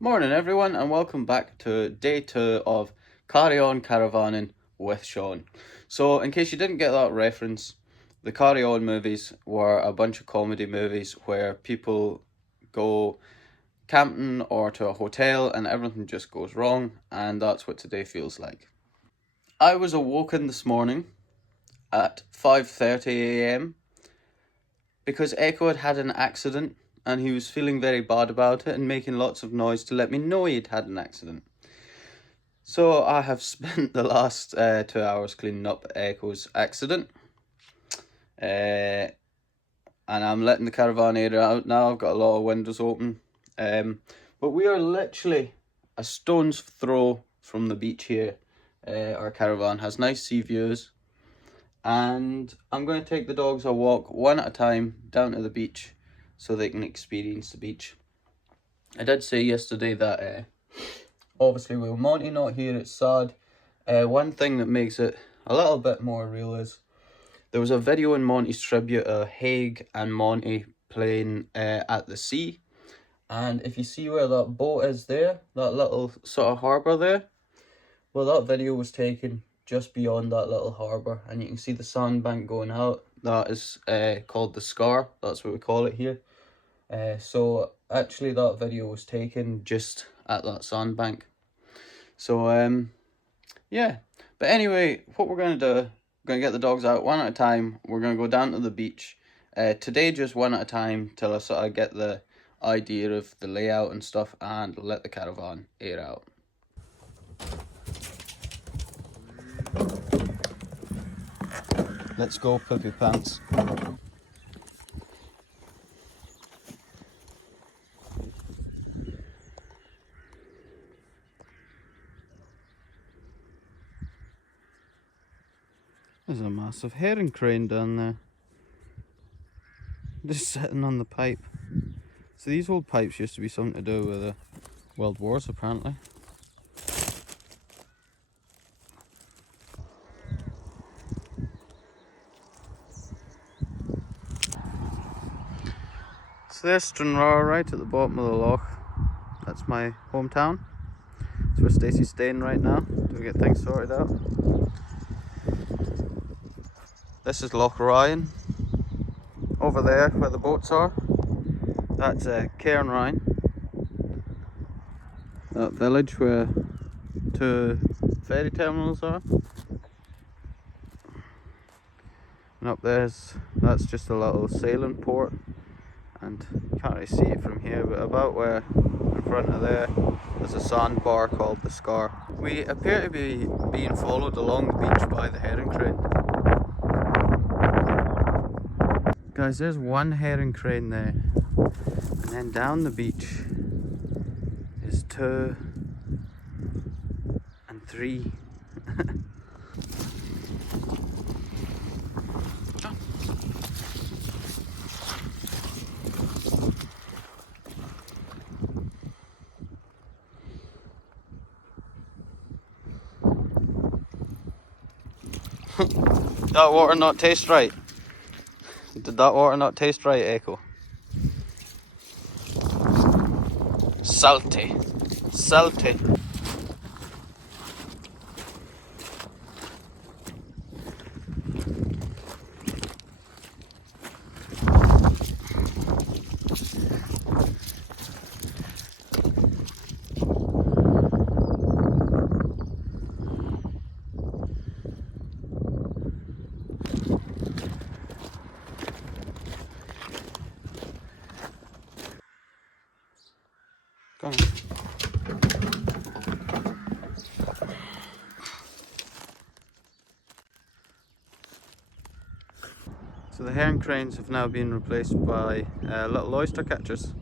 Morning everyone and welcome back to day 2 of Carry On Caravanning with Sean. So in case you didn't get that reference, the Carry On movies were a bunch of comedy movies where people go camping or to a hotel and everything just goes wrong, and that's what today feels like. I was awoken this morning at 5:30 a.m. because Echo had an accident and he was feeling very bad about it and making lots of noise to let me know he'd had an accident. So I have spent the last 2 hours cleaning up Echo's accident. And I'm letting the caravan area out now. I've got a lot of windows open. But we are literally a stone's throw from the beach here. Our caravan has nice sea views. And I'm going to take the dogs a walk one at a time down to the beach so they can experience the beach. I did say yesterday that obviously with Monty not here it's sad. One thing that makes it a little bit more real is there was a video in Monty's tribute of Haig and Monty playing at the sea. And if you see where that boat is there, that little sort of harbour there, well, that video was taken just beyond that little harbour, and you can see the sandbank going out. That is called the Scar, that's what we call it here. So actually that video was taken just at that sandbank. So yeah, but anyway, what we're going to do, we're going to get the dogs out one at a time. We're going to go down to the beach. Today just one at a time till I sort of get the idea of the layout and stuff and let the caravan air out. Let's go, Poopy Pants. There's a massive herring crane down there. Just sitting on the pipe. So these old pipes used to be something to do with the World Wars apparently. So there's Stranraer right at the bottom of the loch. That's my hometown. That's where Stacey's staying right now to get things sorted out. This is Loch Ryan. Over there where the boats are, that's Cairnryan. That village where 2 ferry terminals are. And up there's, that's just a little sailing port. And you can't really see it from here, but about where in front of there's a sandbar called the Scar. We appear to be being followed along the beach by the herring crane. Guys, there's one herring crane there, and then down the beach is 2 and 3. That water not taste right? Did that water not taste right, Echo? Salty. Salty. Go on. So the herring cranes have now been replaced by little oyster catchers.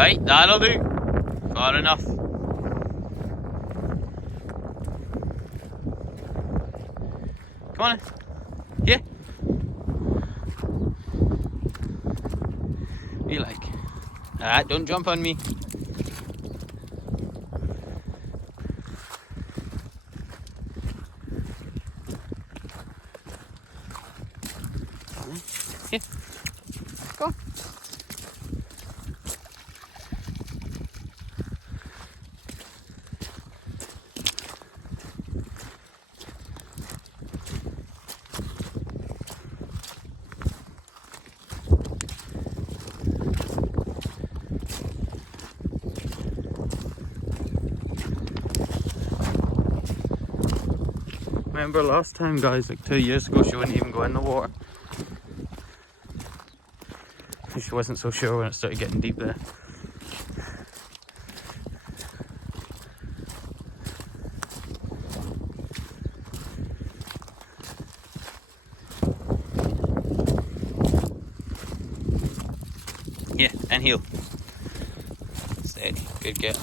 Right, that'll do. Far enough. Come on in. Here. Be like. Ah, don't jump on me. Here. Go on. Remember last time, guys, like 2 years ago, she wouldn't even go in the water. She wasn't so sure when it started getting deep there. Yeah, and heel. Steady, good girl.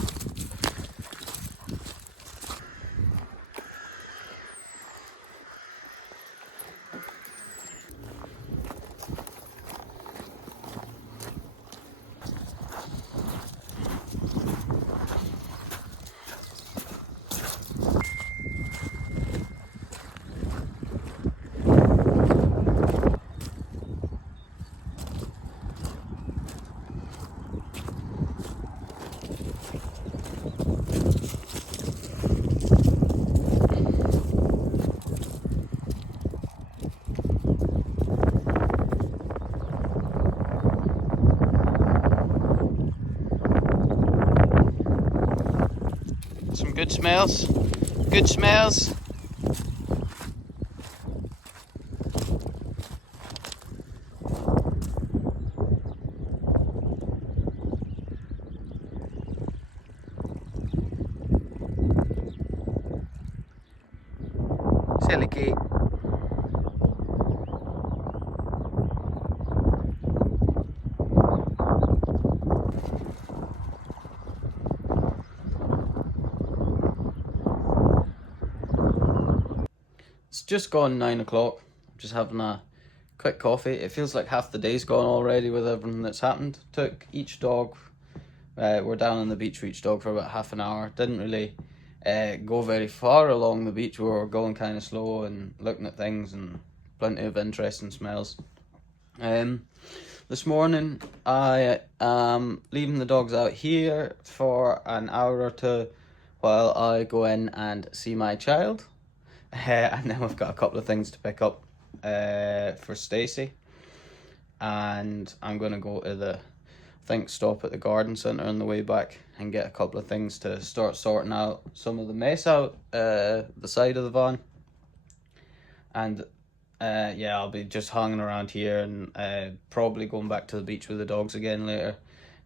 Some good smells. Good smells. Silly Kate. It's just gone 9 o'clock. Just having a quick coffee. It feels like half the day's gone already with everything that's happened. Took each dog. We're down on the beach with each dog for about half an hour. Didn't really go very far along the beach. We were going kind of slow and looking at things and plenty of interesting smells. This morning I am leaving the dogs out here for an hour or two while I go in and see my child. And then we've got a couple of things to pick up for Stacey. And I'm going to go to the, stop at the garden centre on the way back and get a couple of things to start sorting out some of the mess out the side of the van. And yeah, I'll be just hanging around here and probably going back to the beach with the dogs again later.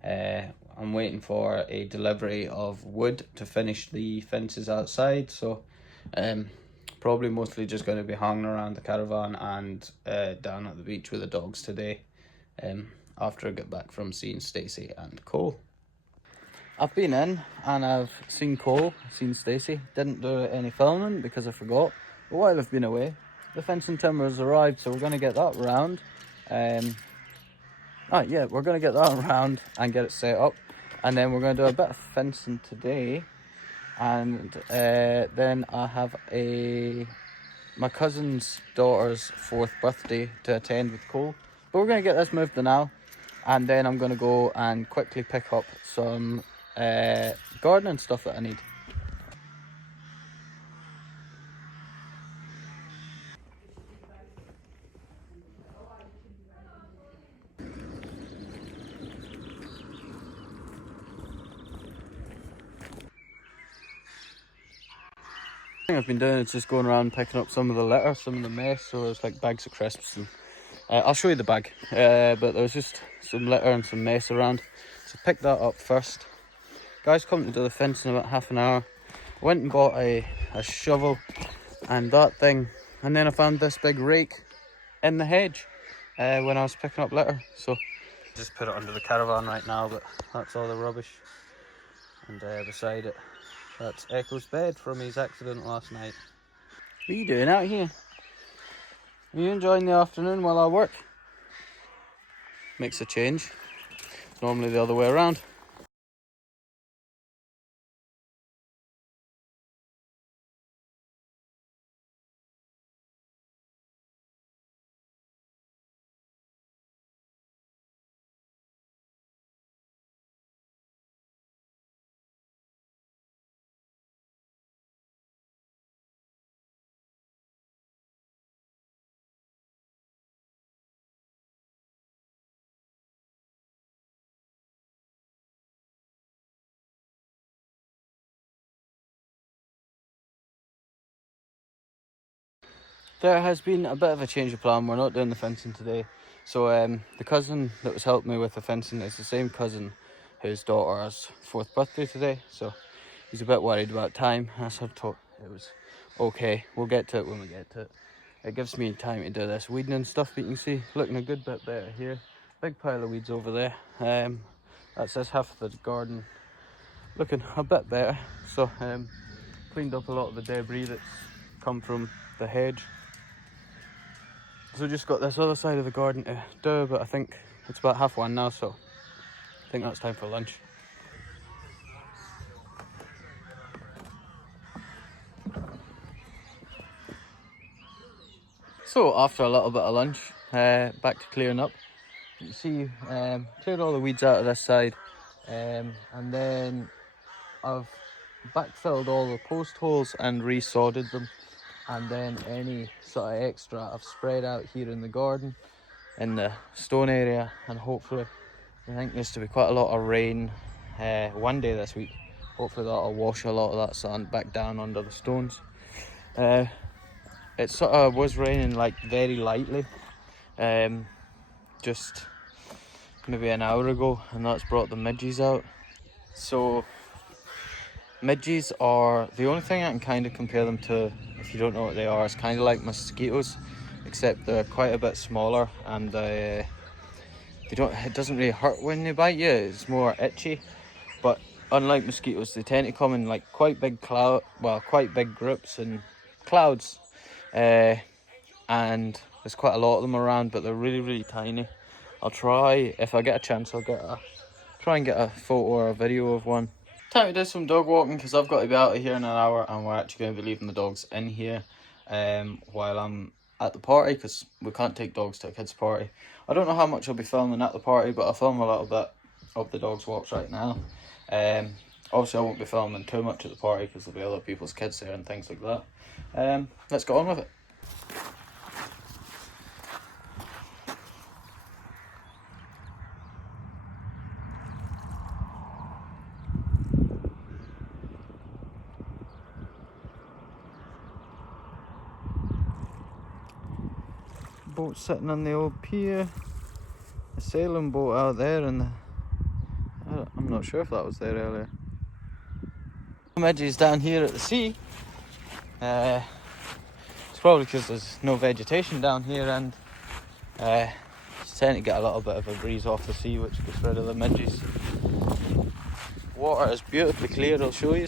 I'm waiting for a delivery of wood to finish the fences outside, so probably mostly just going to be hanging around the caravan and down at the beach with the dogs today, after I get back from seeing Stacey and Cole. I've been in and I've seen Cole, seen Stacey. Didn't do any filming because I forgot. But while I've been away, the fencing timber has arrived, so we're going to get that round. Yeah, we're going to get that round and get it set up. And then we're going to do a bit of fencing today. And then I have my cousin's daughter's 4th birthday to attend with Cole. But we're going to get this moved to now. And then I'm going to go and quickly pick up some gardening stuff that I need. I've been doing is just going around picking up some of the litter, some of the mess. So there's like bags of crisps and I'll show you the bag, but there's just some litter and some mess around, so pick that up first. Guys come to do the fence in about half an hour. Went and bought a shovel and that thing, and then I found this big rake in the hedge when I was picking up litter, so Just put it under the caravan right now, but that's all the rubbish. And beside it, that's Echo's bed from his accident last night. What are you doing out here? Are you enjoying the afternoon while I work? Makes a change. Normally the other way around. There has been a bit of a change of plan. We're not doing the fencing today. So the cousin that was helping me with the fencing is the same cousin whose daughter's 4th birthday today. So he's a bit worried about time. As I've told, it was okay. We'll get to it when we get to it. It gives me time to do this weeding and stuff, but you can see looking a good bit better here. Big pile of weeds over there. That's this half of the garden looking a bit better. So cleaned up a lot of the debris that's come from the hedge. So just got this other side of the garden to do, but I think it's about 1:30 now, so I think that's time for lunch. So after a little bit of lunch, back to clearing up. You can see cleared all the weeds out of this side, and then I've backfilled all the post holes and resodded them, and then any sort of extra I've spread out here in the garden in the stone area, and hopefully I think there's to be quite a lot of rain one day this week. Hopefully that'll wash a lot of that sand back down under the stones. It sort of was raining like very lightly just maybe an hour ago, and that's brought the midges out. So midges are the only thing I can kind of compare them to, if you don't know what they are. It's kind of like mosquitoes, except they're quite a bit smaller, and it doesn't really hurt when they bite you. It's more itchy, but unlike mosquitoes, they tend to come in like quite big groups and clouds, and there's quite a lot of them around, but they're really tiny. I'll try, if I get a chance, try and get a photo or a video of one. Time to do some dog walking, because I've got to be out of here in an hour, and we're actually going to be leaving the dogs in here while I'm at the party, because we can't take dogs to a kids' party. I don't know how much I'll be filming at the party, but I'll film a little bit of the dogs' walks right now. Obviously I won't be filming too much at the party, because there'll be other people's kids there and things like that. Let's get on with it. Boat sitting on the old pier, a sailing boat out there, and I'm not sure if that was there earlier. Midges down here at the sea. It's probably because there's no vegetation down here, and you tend to get a little bit of a breeze off the sea, which gets rid of the midges. Water is beautifully clear, I'll show you.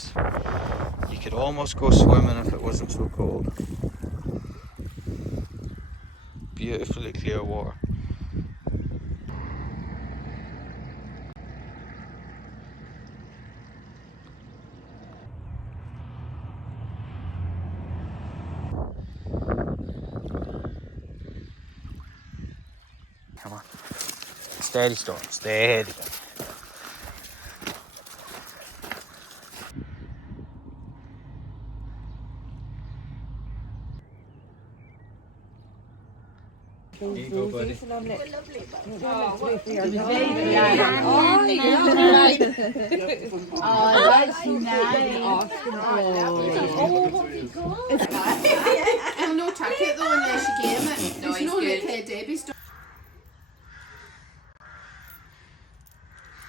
You could almost go swimming if it wasn't so cold. Beautifully clear water. Come on. Steady, Storm. Steady. Here you go, buddy. I'll no check it though unless you game it. No, it's no like Debbie stuff.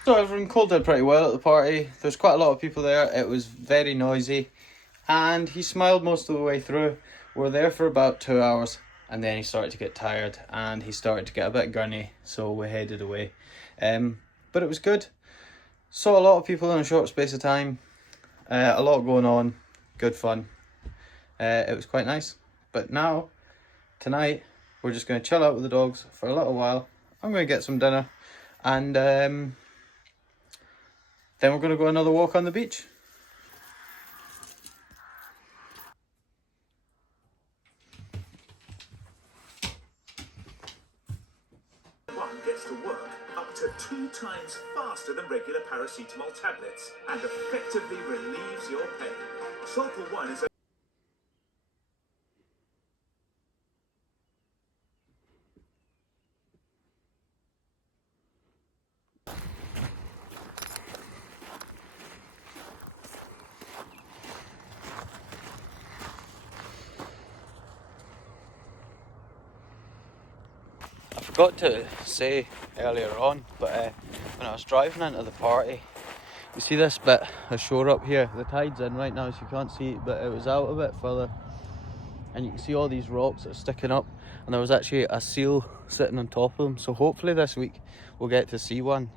So everyone called it pretty well at the party. There's quite a lot of people there. It was very noisy, and he smiled most of the way through. We were there for about 2 hours, and then he started to get tired and he started to get a bit gunny, so we headed away. But it was good. Saw a lot of people in a short space of time. A lot going on. Good fun. It was quite nice. But now, tonight, we're just going to chill out with the dogs for a little while. I'm going to get some dinner. And then we're going to go another walk on the beach. One gets to work up to 2 times faster than regular paracetamol tablets and effectively relieves your pain. Sulfur 1 is a I forgot to say earlier on, but when I was driving into the party, you see this bit of shore up here? The tide's in right now, so you can't see it, but it was out a bit further. And you can see all these rocks that are sticking up, and there was actually a seal sitting on top of them. So hopefully this week we'll get to see one.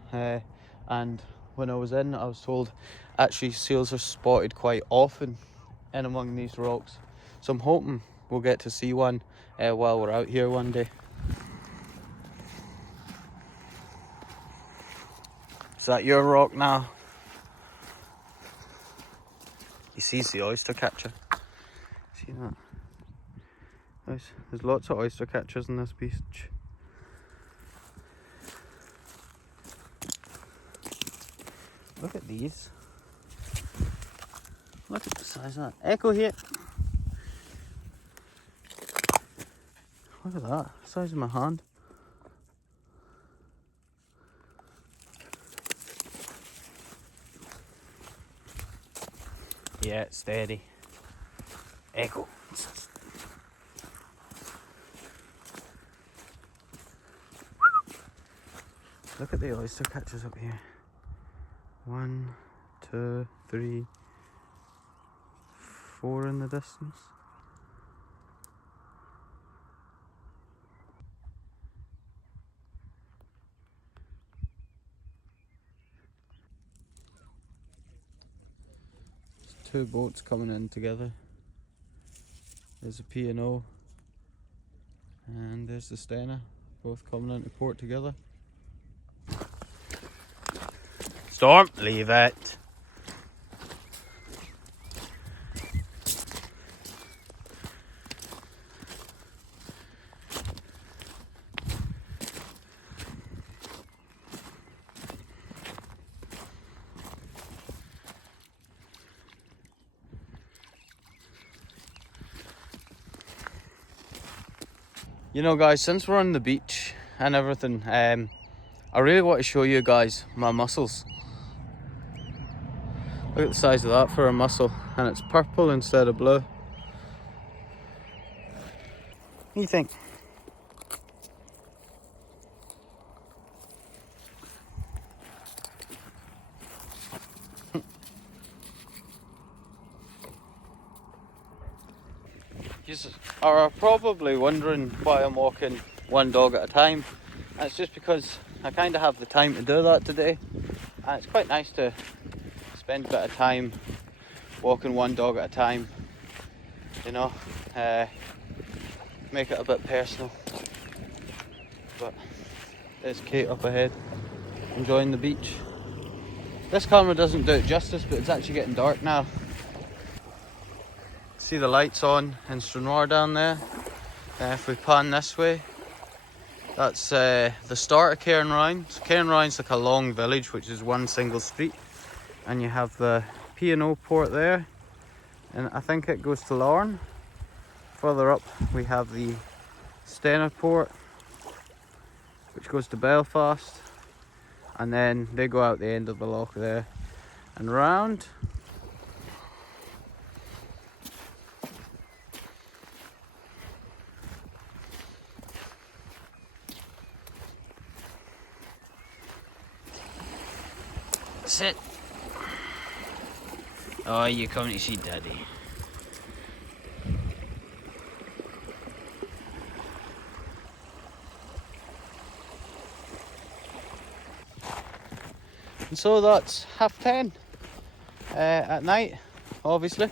And when I was in, I was told actually seals are spotted quite often in among these rocks. So I'm hoping we'll get to see one while we're out here one day. Is that your rock now? You see the oyster catcher. See that? There's lots of oyster catchers in this beach. Look at these. Look at the size of that. Echo here. Look at that. The size of my hand. Yeah, it's steady. Echo. Look at the oyster catchers up here. 1, 2, 3, 4 in the distance. There's 2 boats coming in together. There's a P&O and there's the Stena, both coming into port together. Storm, leave it. You know guys, since we're on the beach and everything, I really want to show you guys my mussels. Look at the size of that for a mussel, and it's purple instead of blue. What do you think? You are probably wondering why I'm walking one dog at a time. And it's just because I kind of have the time to do that today. And it's quite nice to spend a bit of time walking one dog at a time, you know, make it a bit personal. But there's Kate up ahead, enjoying the beach. This camera doesn't do it justice, but it's actually getting dark now. See the lights on in Stranraer down there. If we pan this way, that's the start of Cairnryan. So Cairnryan's like a long village, which is one single street. And you have the P&O port there, and I think it goes to Larne. Further up we have the Stena port, which goes to Belfast, and then they go out the end of the loch there and round. Sit. Oh, you coming to see Daddy? And so that's 10:30 at night, obviously.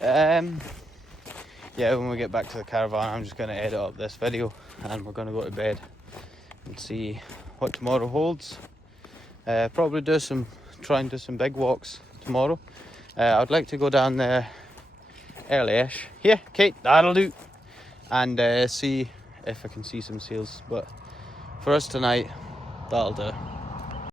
Yeah, when we get back to the caravan, I'm just going to edit up this video and we're going to go to bed and see what tomorrow holds. Probably try and do some big walks tomorrow. I'd like to go down there early-ish. Yeah, Kate, that'll do. And see if I can see some seals. But for us tonight, that'll do.